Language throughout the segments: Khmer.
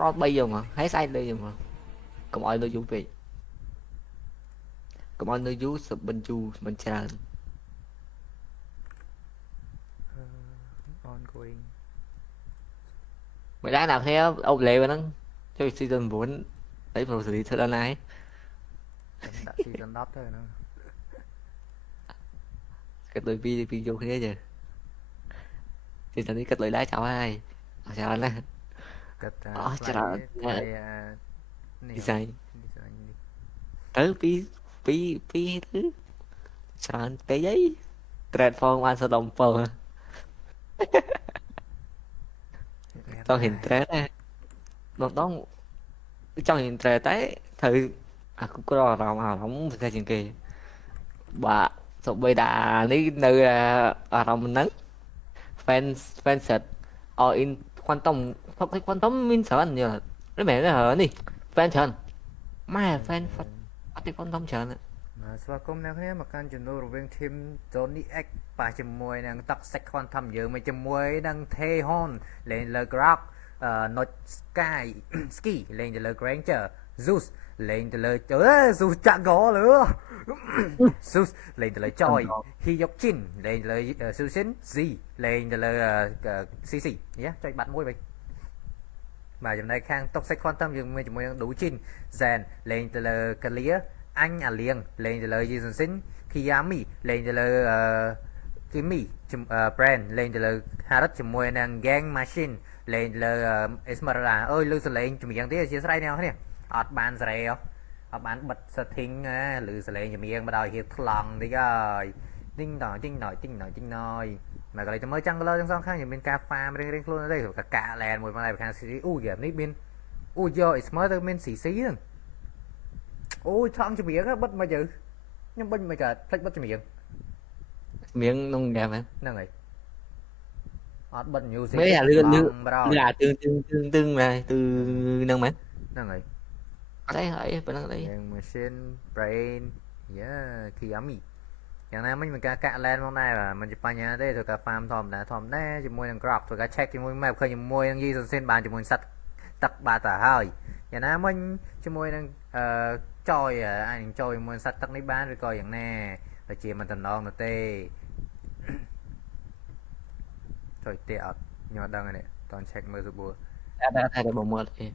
đó bây giờ mà thấy sai đây mà cầm oi nơi du về cầm oi nơi du sụp bên chu bên tràn ongoing mày đã nào theo ông lệ mà nó cho season 4 đấy vào xử lý thật là này đã season 10 thôi nữa cái tôi video thế giờ seasonนี้cái lời đá chào ai chào anh á cất chào play design design đi tới pi thứ chào anh cái giấy transform anh sẽ đồng phần trong hình tre á nó trong hình tre tới thử cũng có rò mà không ra chuyện kỳ bà số bây đã ní nơi ở rồng nắng fan fan set ở in quan tâm không thấy quan tâm min sợ anh nhờ cái mẹ cái hở đi fan trận mai fan phát phát quan tâm trận ស្វាគមន៍អ្នកគ្នាមកកាន់ជំនួសរវាង team Johnny X ប៉ះជាមួយនឹង Toxic Quantum យើងមកជាមួយនឹង Taehon លេងលើ Grok Not Sky Ski លេងទៅលើ Granger Zeus លេងទៅលើZeus ចាក់កលឺ Zeus លេងទៅលើ Joy Hyokjin លេងទៅលើ Susan Z លេងទៅលើ CC យ៉ាចុចបាត់មួយវិញបាទចំណែកខាង Toxic Quantum យើងមានជាមួយនឹង Dujin Zen លេងទៅលើ Kalia អញអាលៀងលេងទៅលើ Jisun Kiyami លេងទៅលើ Kimi Brand លេងទៅលើ Harat ជាមួយនឹង Gang Machine លេងទៅលើ Esmeralda អើយលឺសលេងចម្រៀងទៀតអធិស្ឋានអ្នកគ្នាអត់បានសេរីអត់បានបិទ setting លឺសលេងចម្រៀងមកដល់ហៀបថ្លង់តិចហើយទិញដល់ទិញដល់ទិញដល់ទិញដល់មកកន្លែងទៅមើលចាំងលើទាំងសងខាងយើងមានការ farm រៀងៗខ្លួនទេកាក់ land មួយផងដែរខាង CC អូយហ្គេមនេះមានអូយយក Esmer ទៅមាន CC ហ្នឹងអូយថងចម្រៀងបិទមកយើខ្ញុំបិទមិនកើតផ្លេចបិទចម្រៀង miếng nông đẹp ấy ហ្នឹងហើយអត់បិទ music mấy là là tương này từ nông mấy ហ្នឹងហើយ đấy hỏi bên đó đấy machine brain Kiyami យ៉ាងណាមិញមានការកាក់ land មកដែរបាទមិនជាបញ្ហាទេធ្វើការ farm ធម្មតាជាមួយនឹង crop ធ្វើការ check ជាមួយ map ឃើញជាមួយនឹង Yisun បានជាមួយសัตว์ទឹកបាត់ទៅហើយយ៉ាងណាមិញជាមួយនឹងចយអាចនឹងចូលជាមួយសัตว์ទឹកនេះបានឬក៏យ៉ាងណាតែជាមិនតំណងនោះទេចុយទេអត់ខ្ញុំអត់ដឹងទេតោះ check មើលសបួរ đã thay đổi bộ mật thì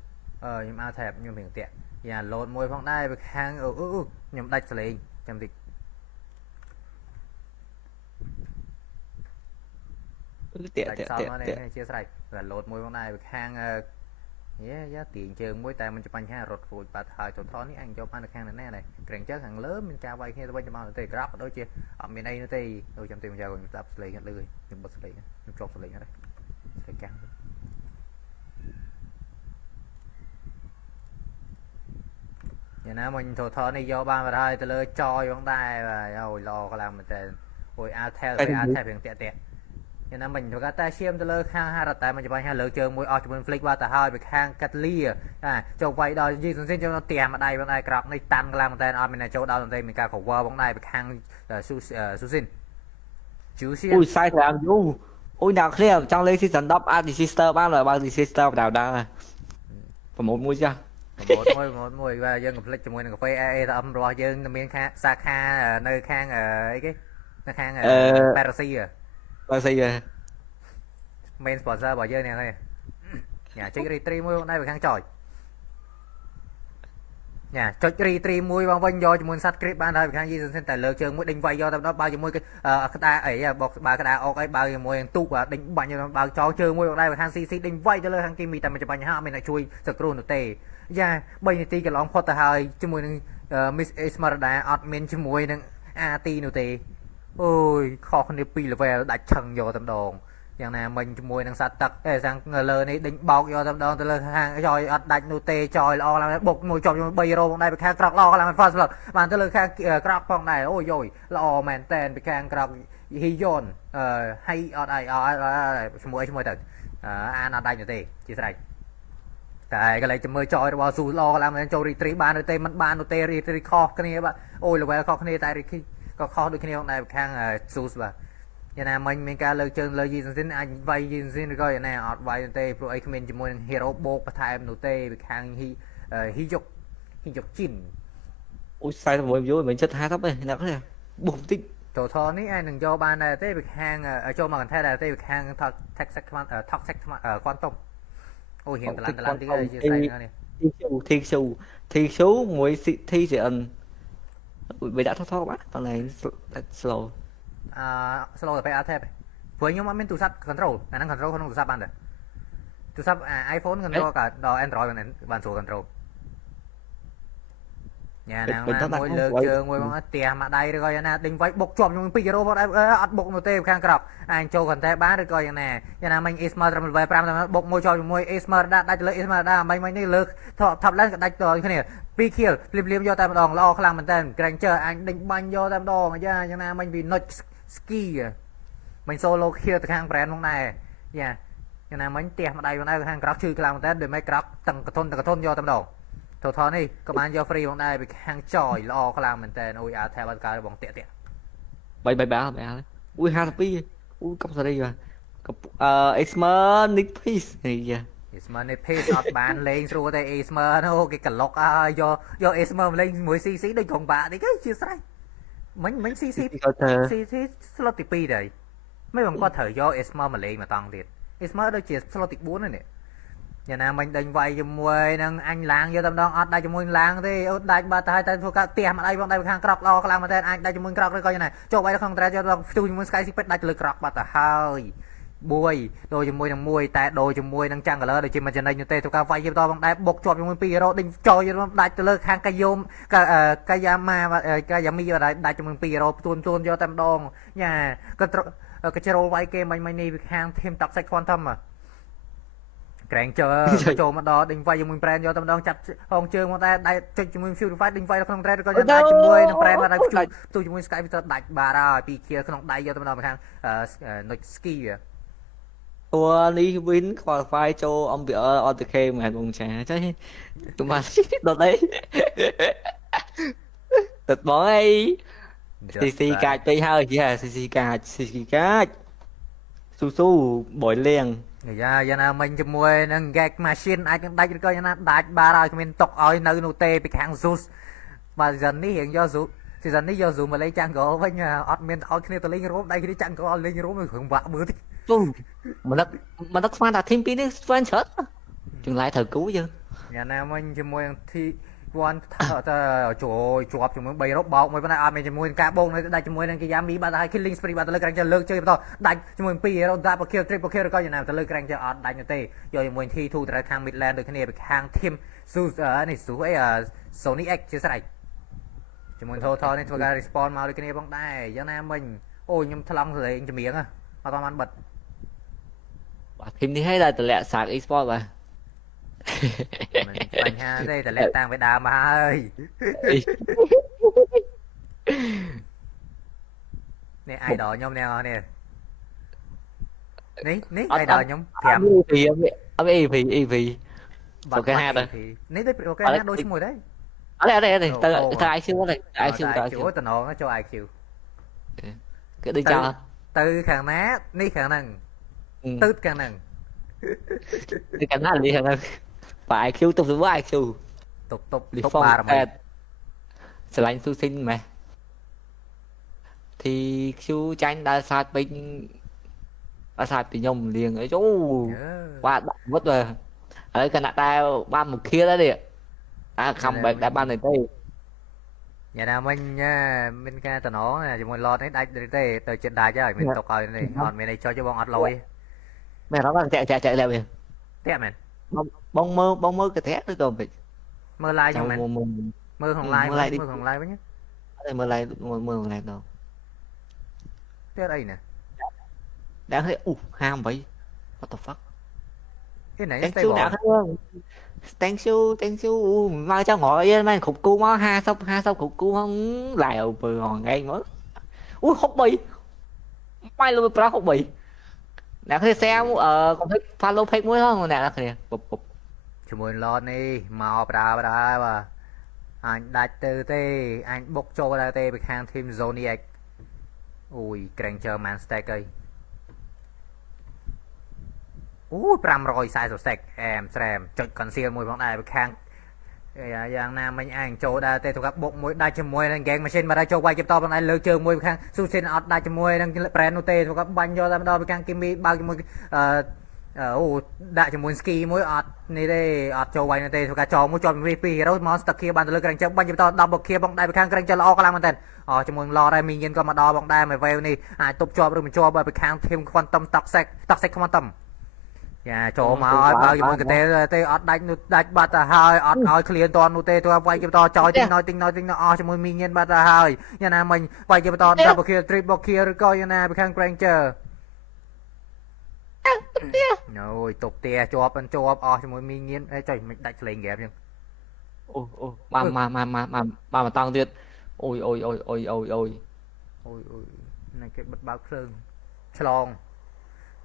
ខ្ញុំเอา tab ខ្ញុំរៀងតាក់យ៉ា load មួយផងដែរវាខាងខ្ញុំដាច់សលេងចាំតិចtiện ដាច់ tiện សល់ tiện មកនេះ tiện អធិស្ឋានវា load មួយផងដែរវាខាងយ៉ាទាញជើងមួយតែមិនជាបញ្ហារត់រួចបាត់ហើយ total នេះអញយកបាននៅខាងណាដែរក្រែងជើងខាងលើមានការវាយគ្នាទៅវិញទៅមកទេ grab ក៏ដូចជាអត់មានអីនោះទេដូចចាំទីមកខ្ញុំស្ដាប់សលេងអត់លឺខ្ញុំបិទសលេងខ្ញុំចុកសលេងអត់សលេងកាំងយ៉ាងណាមិញ total នេះយកបានបាត់ហើយទៅលើចយផងដែរបាទអូយល្អខ្លាំងមែនតើអូយ Altel រៀងតាក់យ៉ាងណាមិញធ្វើការតែឈាមទៅលើខាង Harat តែមិនជាបញ្ហាលើកជើងមួយអស់ជាមួយ Flick បាត់ទៅហើយពីខាង Katlia ចូលវាយដល់ Jisun ចូលទៅផ្ទះម្ដាយផងដែរក្រោកនេះតាន់ខ្លាំងមែនតើអត់មានចូលដល់ទេមានការ cover ផងដែរពីខាង Susin Juicy ui sai rồi anh du ui nào kia trong lấy season đắp anh thì sister bán rồi bao thì sister đào đào và một mũi chưa មួយបាទយើងកំភ្លេចជាមួយនឹងកាហ្វេ AA ទៅអមរបស់យើងមានខាងសាខានៅខាងអីគេនៅខាង Peracy bao giờ rồi main sponsor របស់យើងនេះហ្នឹងញ៉ាចុច retry មួយផងដែរពីខាងចយញ៉ាចុច retry មួយបងវិញយកជាមួយសัตว์ creep បានហើយពីខាង Yisun តែលើកជើងមួយដេញវាយយកតែម្ដងបើជាមួយក្តារអីបើក្តារអុកអីបើជាមួយនឹងទូកដេញបាញ់បើចោលជើងមួយផងដែរពីខាង CC ដេញវាយទៅលើខាង Kimi តែមិនជាបញ្ហាអត់មានអ្នកជួយសង្គ្រោះនោះទេយ៉ា3នាទីកន្លងផុតទៅហើយជាមួយនឹង Miss Esmeralda អត់មានជាមួយនឹង AT នោះទេអូយខុសគ្នា2 level ដាច់ឆឹងយកតែម្ដងយ៉ាងណាមិញជាមួយនឹងសัตว์ទឹកសាំងលើនេះដេញបោកយកតែម្ដងទៅលើខាងចយអត់ដាច់នោះទេចយល្អឡើងបុកមួយជាប់ជាមួយ3រោផងដែរពីខាងក្រកល្អឡើង first blood បានទៅលើខាងក្រកផងដែរអូយយល្អមែនតែនពីខាងក្រកហ៊ីយ៉នហើយអត់អីឈ្មោះទៅអានអត់ដាច់នោះទេជាស្រេចតែកន្លែងមើលចយរបស់ស៊ូល្អឡើងមែនចូល retreat បានឬទេមិនបាននោះទេ retreat ខុសគ្នាបាទអូយ level ខុសគ្នាតែ retreat ក៏ខុសដូចគ្នាផងដែរខាង Zeus បាទ យ៉ាងណាមិញមានការលើកជើងលើយីសិនអញវាយយីសិនក៏យ៉ាងណាអត់វាយទេព្រោះអីគ្មានជាមួយនឹង hero បោកបន្ថែមនោះទេពីខាងហ៊ីយុកជីន ui sai rồi vui mình chết hai tóc này nè cái này bụng tích តោថនេះឯងនឹងយកបានដែរទេពីខាងចូលមកកន្ថែដែរទេពីខាង toxic quantum អូរៀងតឡានតិចហើយជាស្អីហ្នឹងនេះ thi số mỗi thi sẽ ẩn bị đã thoát thoát bác tao này slow ស្លូទៅអាថេបព្រោះខ្ញុំអត់មានទូរស័ព្ទ control អាហ្នឹង control ក្នុងទូរស័ព្ទបានទេទូរស័ព្ទ iPhone control ក៏ដល់ Android បានស្រួល control ញ៉ាណាមួយលើកជើងមួយបងផ្ទះមកដៃឬក៏យ៉ាងណាដេញវាយបុកជាប់ជាមួយ2 euro ផងអត់បុកនោះទេខាងក្រោកអញចូលកន្តែបានឬក៏យ៉ាងណាមិញ Ismer ត្រឹម level 5តែបុកមួយជាប់ជាមួយ Ismer ដាច់ទៅលើ Ismer ដាមិញនេះលើក top lane ក៏ដាច់ទៅគ្នា2 kill ភ្លាមយកតែម្ដងល្អខ្លាំងមែនតើ Granger អញដេញបាញ់យកតែម្ដងយ៉ាងណាមិញវា notch ski មិញ solo kill ទៅខាង brand នោះដែរយ៉ាងណាមិញផ្ទះមកដៃផងដែរខាងក្រោកឈឺខ្លាំងមែនតើដូចមិនក្រោកតឹងកធនយកតែម្ដងថោនេះក៏បានយក free ផងដែរពីខាងចយល្អខ្លាំងមែនតើអូយអាថែបអត់កើតបងតាក់ bay bay báo mẹ ui hai thập ui cốc rồi rồi Xmer nick piece này kìa Ismer នេះ pace អត់បានលេងស្រួលទេ Ismer នោះគេក្លុកយក Ismer លេងមួយ CC ដូចក្រុងបាក់នេះគេជាស្រេចមិញ CC ស្លុតទី2ដែរមិនបងគាត់ត្រូវយក Ismer មកលេងមកតង់ទៀត Ismer ដូចជាស្លុតទី4ហ្នឹងយ៉ាងណាមិញដេញវាយជាមួយនឹងអញឡាងយកតែម្ដងអត់ដាច់ជាមួយឡាងទេអូដាច់បាត់ទៅហើយតែធ្វើការផ្ទះមកដៃបងដៃខាងក្រោកល្អខ្លាំងមែនតើអាចដាច់ជាមួយក្រោកឬក៏យ៉ាងណាចូលវាយក្នុងត្រែយកផ្ទុះជាមួយ Sky Secret ដាច់ទៅលើក្រោកបាត់ទៅហើយ1ដូរជាមួយនឹង1តែដូរជាមួយនឹង Jungler ដូចជាមិនចំណេញនោះទេធ្វើការវាយបន្តបងដៃបុកជាប់ជាមួយ2 hero ដេញចោលយកដាច់ទៅលើខាងកាយមកាយាមីដាច់ជាមួយ2 hero ទួនយកតែម្ដងញ៉ាក៏ជ្រុលវាយគេមិញនេះពីខាង team Toxic Quantum Granger ចូលមកដល់ដេញវាយជាមួយ brand យកតែម្ដងចាប់ហងជើងមកតែដៃចុចជាមួយ Purify ដេញវាយក្នុង trade ក៏យកដាច់ជាមួយនឹង brand មកដៃផ្ទុះជាមួយ Sky Victor ដាច់បាត់ហើយពី kill ក្នុងដៃយកតែម្ដងខាង Notch ski tua đi win qualify cho ông bị ở OTK mà còn chả chứ tụi mà đợt đấy tịch bỏ ấy CC cài tay hơi chỉ là CC cài su bội liền យ៉ាងណាមិញជាមួយនឹង Gag Machine អាចនឹងដាច់ឬក៏យ៉ាងណាដាច់បាត់ហើយគ្មានຕົកឲ្យនៅនោះទេពីខាង Zeus បាទ season នេះរៀងយក Zeus season នេះយក Zeus មកលេងចាំងកវិញអត់មានឲ្យគ្នាទៅលេងរួមដៃគ្នាចាំងកលេងរួមរឿងបាក់មើលតិច mà nó phan là thêm pin đi phan chết chừng lại thời cứu chứ យ៉ាងណាមិញជាមួយនឹង T1 ទៅជួយជាប់ជាមួយ3របបោកមួយប៉ុន្តែអត់មានជាមួយនឹងការបូកនៅដាច់ជាមួយនឹង Kiyami បាត់ហើយ Killing Spree បាត់ទៅលើ Granger លើកជើងបន្តដាច់ជាមួយ2 hero ដាច់ kill triple kill ក៏យ៉ាងណាទៅលើ Granger អត់ដាច់នោះទេយកជាមួយ T2 ទៅខាង Midland ដូចគ្នាពីខាង Team Zeus នេះ Zeus អី Sony X ជាស្រេចជាមួយ Total នេះធ្វើការ respawn មកដូចគ្នាផងដែរយ៉ាងណាមិញអូខ្ញុំថ្លង់លេងចម្រៀងអត់បានបិទ thêm đi hay là từ lẹ sạc eSport mà បញ្ហាទេតែលេខតាំងពីដើមមកហើយនេះ idol ខ្ញុំនេះនេះ idol ខ្ញុំ5 EV ok ha rồi នេះដូច ok ណាដូចឈ្មោះដែរ ở đây từ IQ này IQ IQ តំណងចូល IQ cái đi cho ទៅខាងណានេះខាងហ្នឹងទៅខាងហ្នឹង cái cảnh này đi hàng và IQ tục với IQ តុបបារមី ស្រឡាញ់ su sinh mà thì Q tranh đã sát bên đã sát thì nhom liền ấy chú qua vứt rồi ở cái nãy tao ban một kia đó đi không bệnh đã ban này tây យ៉ាងណាមិញមានការតំណងជាមួយ lot នេះដាច់ទេទៅចិត្តដាច់ហើយមានຕົកឲ្យនេះអត់មានអីចុចទេបងអត់លុយ mẹ nó đang chạy lại biển តាក់មែន bông mơ cái thét nữa rồi bị មើល live ខ្ញុំមែនមើលក្នុង live វិញ mơ lại đâu ទៀតអីណា đáng thấy ham vậy what the fuck ទីไหน thank you mai cho ngồi với mấy khục cu má ha sắp khục cu không lại vừa ngồi ngay mới ui khóc bì mai luôn pra khóc bì nè cái xe còn thấy follow page mới không nè kìa bụp ជាមួយ lot នេះមកប្រើបាទអញដាច់ទៅទេអញបុកចូលទៅទេពីខាង team Zoniac អូ ui Granger Man stack ơi ui 540 stack em xem ចុច conceal មួយផងដែរវាខាងយ៉ាងណាមិញអញចូលដែរទេទៅកាបុកមួយដាច់ជាមួយនឹង gang machine មកដែរចូលវាយជិបតបងឯងលើកជើងមួយខាង Susin អត់ដាច់ជាមួយនឹង brand នោះទេទៅកាបាញ់យកតែម្ដងពីខាង Kimmy បើកជាមួយអូដាក់ជាមួយ ski មួយអត់នេះទេអត់ចូលវាយនោះទេទៅកាចងមួយជាប់ពី2 hero មក stuck គ្នាបានទៅលើ Granger បាញ់ជិបត double kill បងដែរពីខាង Granger ល្អខ្លាំងមែនតើជាមួយ Lord ដែរមីញៀនក៏មកដល់បងដែរមួយ wave នេះអាចទប់ជាប់ឬមិនជាប់បើពីខាង team Quantum Toxic Quantum យ៉ាចូលមកឲ្យបើជាមួយកទេទេអត់ដាច់នោះដាច់បាត់ទៅហើយអត់ឲ្យឃ្លានតនោះទេទៅវាយជាបន្តចោយទិញណយអស់ជាមួយមីញៀនបាត់ទៅហើយយ៉ាងណាមិញវាយជាបន្ត double kill triple kill ឬក៏យ៉ាងណាពីខាង Granger អូយតុបទាជាប់អស់ជាមួយមីញៀនអេចុយមិនដាច់ឆ្លេងហ្គេមចឹងអូមកតង់ទៀតអូយនេះគេបិទបើកភ្លើងឆ្លង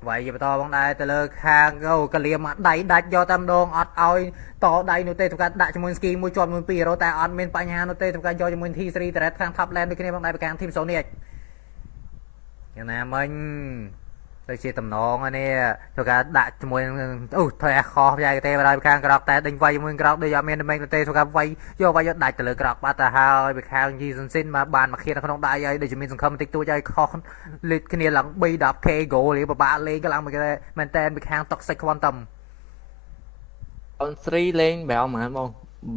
វាយបន្តបងដែរទៅលើខាងអូកលៀមដៃដាច់យកតែម្ដងអត់ឲ្យតដៃនោះទេធ្វើការដាក់ជាមួយ ski មួយជាប់មួយ2 hero តែអត់មានបញ្ហានោះទេធ្វើការយកជាមួយ T3 Turret ខាង top lane ដូចគ្នាបងដែរពីខាង team Sony យ៉ាងណាមិញទៅជាតំណងនេះធ្វើការដាក់ជាមួយអូថយខុសវាយទេបើដល់ពីខាងក្រោកតែដេញវាយជាមួយក្រោកដូចអត់មានមេទេធ្វើការវាយយកដាច់ទៅលើក្រោកបាត់ទៅហើយពីខាង Jason Sin មកបានមកឃាននៅក្នុងដៃហើយដូចជាមានសង្ឃឹមបន្តិចតួចហើយខុសលេខគ្នាឡើង 10k goal លេបបាក់លេងក៏ឡើងមកមែនតែពីខាង Toxic Quantum on 3លេងបែបហ្មងបង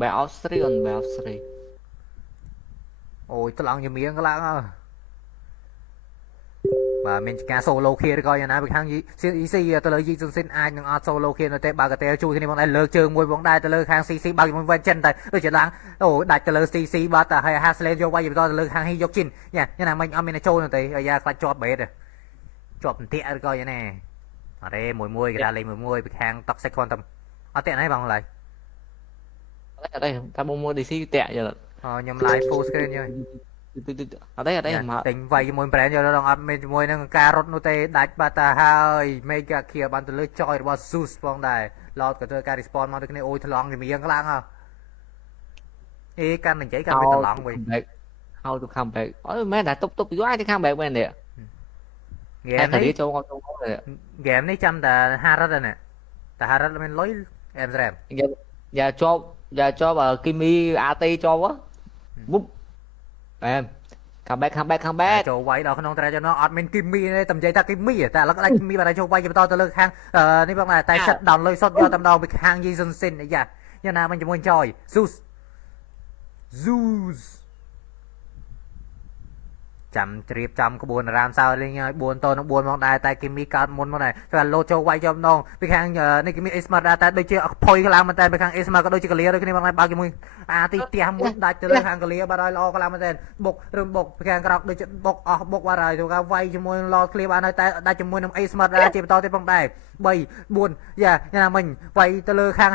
បែប out 3 on បែប3អូយត្រង់ជំនាញក៏ឡើងបាទមានការ solo kill ក៏យ៉ាងណាពីខាង EC ទៅលើ Jason Sin អាចនឹងអត់ solo kill នៅទេបើកតែជួយគ្នាបងដែរលើកជើងមួយបងដែរទៅលើខាង CC បើកជាមួយ Vengeance តែដូចជាឡើងអូដាច់ទៅលើ CC បាត់តែហើយ Haslane យកវាយបន្តទៅលើខាង He យកជីនយ៉ាងណាមិញអត់មានចូលនៅទេយ៉ាខ្លាច់ជាប់ bait ជាប់បន្ទាក់ឬក៏យ៉ាងណាអរេមួយគេដាក់លេងមួយពីខាង Toxic Quantum អត់តាក់ណៃបងឡើយអត់ទេតែបងមួយ DC តាក់យកខ្ញុំ live full screen យើអត់ទេមកតែវាយជាមួយ brand យកដល់អត់មានជាមួយនឹងការរត់នោះទេដាច់បាត់ទៅហើយ Mega Kill បានទៅលើចយរបស់ Zeus ផងដែរ Lord ក៏ធ្វើការ respawn មកដូចគ្នាអូយថ្លង់ជំនាញខ្លាំងហ៎អេកាន់និយាយកាន់វាថ្លង់វិញ How to come back អឺមែនតែតុបពីយទៅ come back មែនទេហ្គេមនេះចូលហ្គេមនេះចាំតែ50រត់ហ្នឹងតែ50រត់មានលុយអែមស្រែមយ៉ាជាប់គីមីអាទីជាប់បុបអែម come back ចូលវាយដល់ក្នុងត្រែចំណងអត់មានគីមីទេតែនិយាយថាគីមីតែឥឡូវដាច់គីមីបាត់ហើយចូលវាយបន្តទៅលើខាងនេះបងតែ shut down លុយសុតយកតែម្ដងពីខាង Jason Sin អាយ៉ាយ៉ាងណាមិញជាមួយចយ Zeus ចាំជ្រាបចំក្បួនរាមសើលេងឲ្យ4តនឹង4មកដែរតែគីមីកើតមុនមកដែរតែលោចូលវាយយកម្ដងពីខាងនេះគីមី Esmer ដែរតែដូចជាផុយខ្លាំងមែនតែពីខាង Esmer ក៏ដូចជាកលៀដូចគ្នាមកដែរបើកជាមួយអាទីផ្ទះមួយដាច់ទៅលើខាងកលៀបាត់ហើយល្អខ្លាំងមែនតែបុកឬបុកពីខាងក្រោកដូចបុកអស់បុកបាត់ហើយទៅការវាយជាមួយឡឃ្លៀបានហើយតែដាច់ជាមួយនឹង Esmer ដែរជាបន្តទៀតផងដែរ3 4យ៉ាណាមិញវាយទៅលើខាង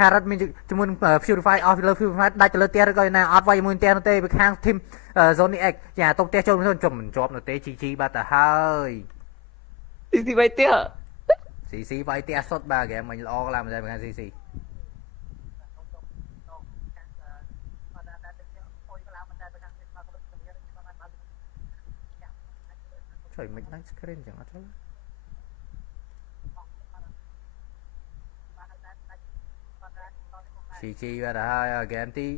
Haradមានជាមួយនឹង Purify អស់ទៅលើ Purify ដាច់ទៅលើផ្ទះឬក៏ណាអត់វាយជាមួយផ្ទះនោះទេពីខាង team Sony X យ៉ាតុកផ្ទះចូលមិនជាប់នៅទេ GG បាត់ទៅហើយ CC វាយផ្ទះ CC វាយផ្ទះសុតបាទហ្គេមមិញល្អខ្លាំងមែនតែពីខាង CC ជួយមិនដាច់ screen ចឹងអត់ទេ CG បាទហើយហ្គេមទី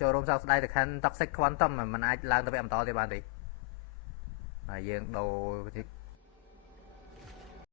ចូលរួមសោកស្ដាយទៅខាន់ Toxic Quantum មិនអាចឡើងទៅវគ្គបន្តទៀតបានទេហើយយើងដូរ